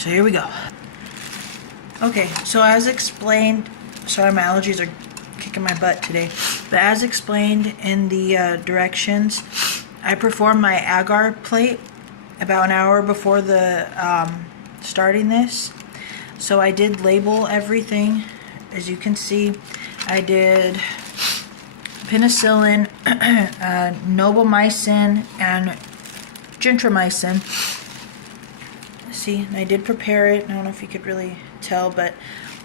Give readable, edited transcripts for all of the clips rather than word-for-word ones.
So here we go. Okay, so as explained, sorry my allergies are kicking my butt today, but as explained in the directions, I performed my agar plate about an hour before the starting this. So I did label everything. As you can see, I did penicillin, nobomycin, and gentamicin. See, and I did prepare it. I don't know if you could really tell, but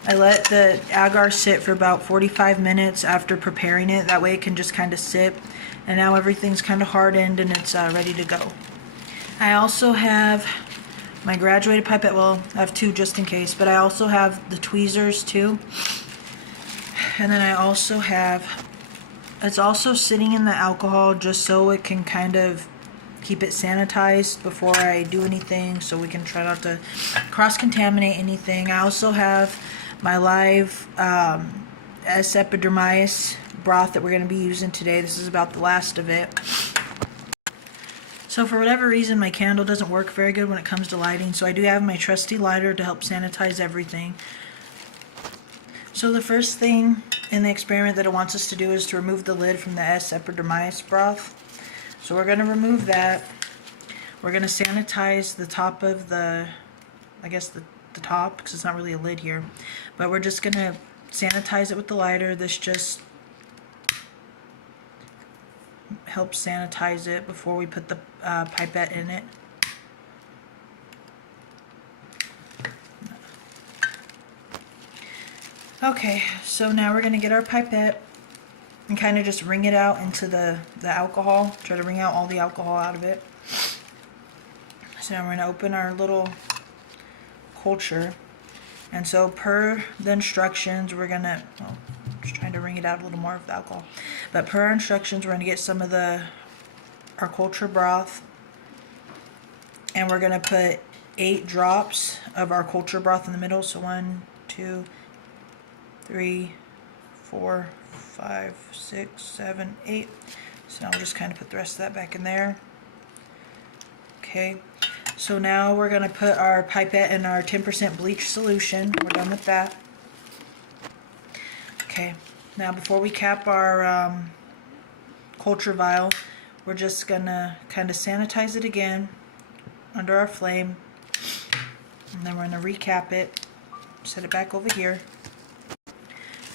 I let the agar sit for about 45 minutes after preparing it. That way it can just kind of sit. And now everything's kind of hardened and it's ready to go. I also have my graduated pipette. Well, I have two just in case, but I also have the tweezers too. And then I also have, it's also sitting in the alcohol just so it can kind of keep it sanitized before I do anything, so we can try not to cross-contaminate anything. I also have my live S. epidermidis broth that we're going to be using today. This is about the last of it. So for whatever reason, my candle doesn't work very good when it comes to lighting, so I do have my trusty lighter to help sanitize everything. So the first thing in the experiment that it wants us to do is to remove the lid from the S. epidermidis broth. So we're going to remove that. We're going to sanitize the top of the, I guess the top, because it's not really a lid here. But we're just going to sanitize it with the lighter. This just helps sanitize it before we put the pipette in it. Okay, so now we're going to get our pipette and kind of just wring it out into the alcohol. Try to wring out all the alcohol out of it. So now we're going to open our little culture. And so per the instructions, we're going to, well, just trying to wring it out a little more of the alcohol. But per our instructions, we're going to get some of our culture broth. And we're going to put 8 drops of our culture broth in the middle. So 1, 2, 3, 4, 5, 6, 7, 8. So I'll just kind of put the rest of that back in there. Okay, so now we're going to put our pipette in our 10% bleach solution. We're done with that. Okay, now before we cap our culture vial, we're just going to kind of sanitize it again under our flame. And then we're going to recap it, set it back over here.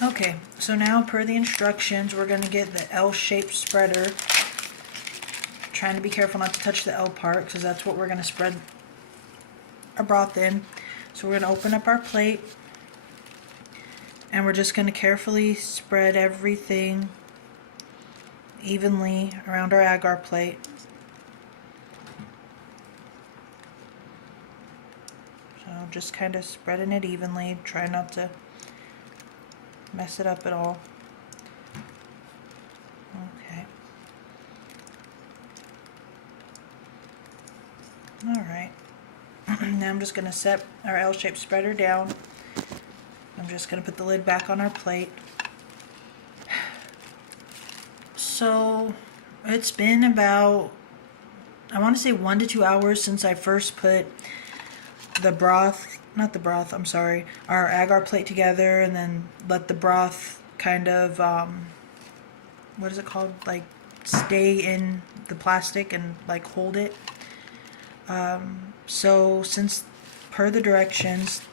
Okay, so now per the instructions, we're going to get the L-shaped spreader. Trying to be careful not to touch the L part, because that's what we're going to spread our broth in. So we're going to open up our plate, and we're just going to carefully spread everything evenly around our agar plate. So just kind of spreading it evenly, try not to mess it up at all. Okay. Alright. Now I'm just going to set our L-shaped spreader down. I'm just going to put the lid back on our plate. So it's been about, I want to say 1 to 2 hours since I first put the broth, not the broth, I'm sorry, our agar plate together, and then let the broth kind of, what is it called, like stay in the plastic and like hold it. So since per the directions,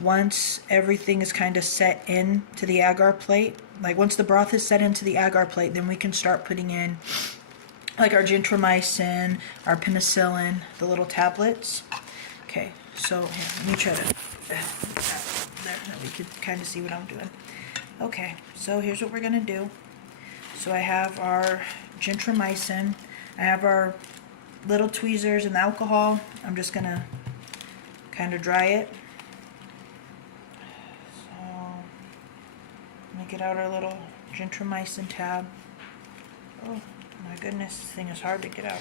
once everything is kind of set in to the agar plate, like once the broth is set into the agar plate, then we can start putting in like our gentamicin, our penicillin, the little tablets. Okay, so here, let me try to, there, that we could kind of see what I'm doing. Okay, so here's what we're going to do. So I have our gentamicin, I have our little tweezers and alcohol. I'm just going to kind of dry it. So let me get out our little gentamicin tab. Oh my goodness, this thing is hard to get out.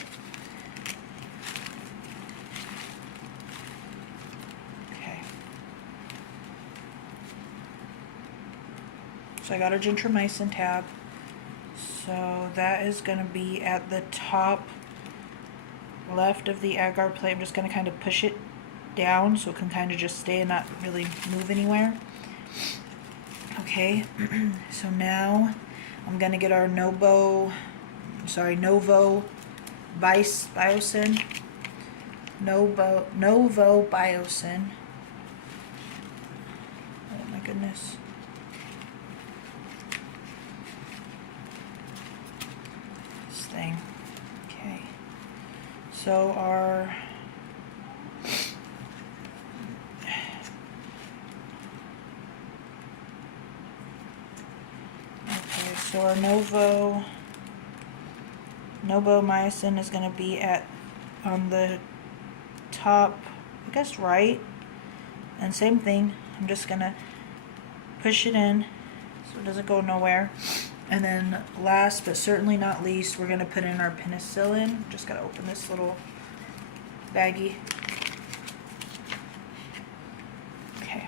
Okay. So I got our gentamicin tab. So that is going to be at the top left of the agar plate. I'm just going to kind of push it down so it can kind of just stay and not really move anywhere. Okay, so now I'm gonna get our Novo Biosin. Novo Biosin. Oh my goodness. This thing. Okay. So our So our Novomycin is going to be on the top, I guess, right. And same thing, I'm just going to push it in so it doesn't go nowhere. And then last but certainly not least, we're going to put in our penicillin. Just got to open this little baggie. Okay.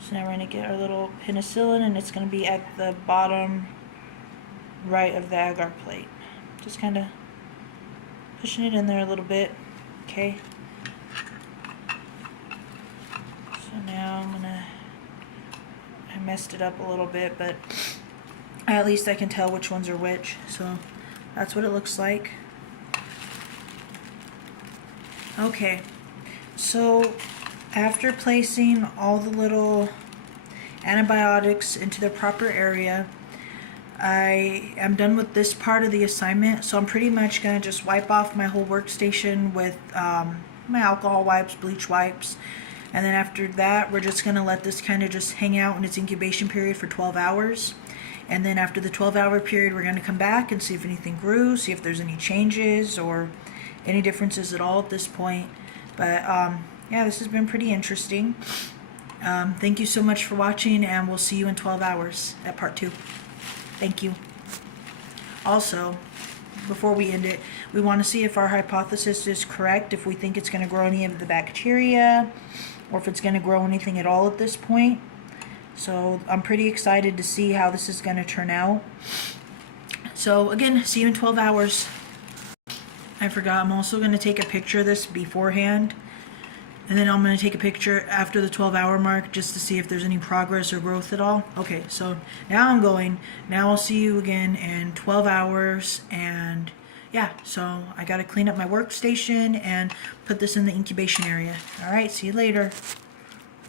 So now we're going to get our little penicillin, and it's going to be at the bottom right of the agar plate. Just kind of pushing it in there a little bit. Okay. So now I messed it up a little bit, but at least I can tell which ones are which. So that's what it looks like. Okay. So after placing all the little antibiotics into the proper area, I am done with this part of the assignment, so I'm pretty much going to just wipe off my whole workstation with my alcohol wipes, bleach wipes, and then after that we're just going to let this kind of just hang out in its incubation period for 12 hours. And then after the 12-hour period, we're going to come back and see if anything grew, see if there's any changes or any differences at all at this point. But yeah, this has been pretty interesting. Thank you so much for watching, and we'll see you in 12 hours at part 2. Thank you. Also, before we end it, we want to see if our hypothesis is correct, if we think it's going to grow any of the bacteria, or if it's going to grow anything at all at this point. So I'm pretty excited to see how this is going to turn out. So again, see you in 12 hours. I forgot, I'm also going to take a picture of this beforehand. And then I'm going to take a picture after the 12-hour mark just to see if there's any progress or growth at all. Okay, so now I'm going. Now I'll see you again in 12 hours. And yeah, so I got to clean up my workstation and put this in the incubation area. All right, see you later.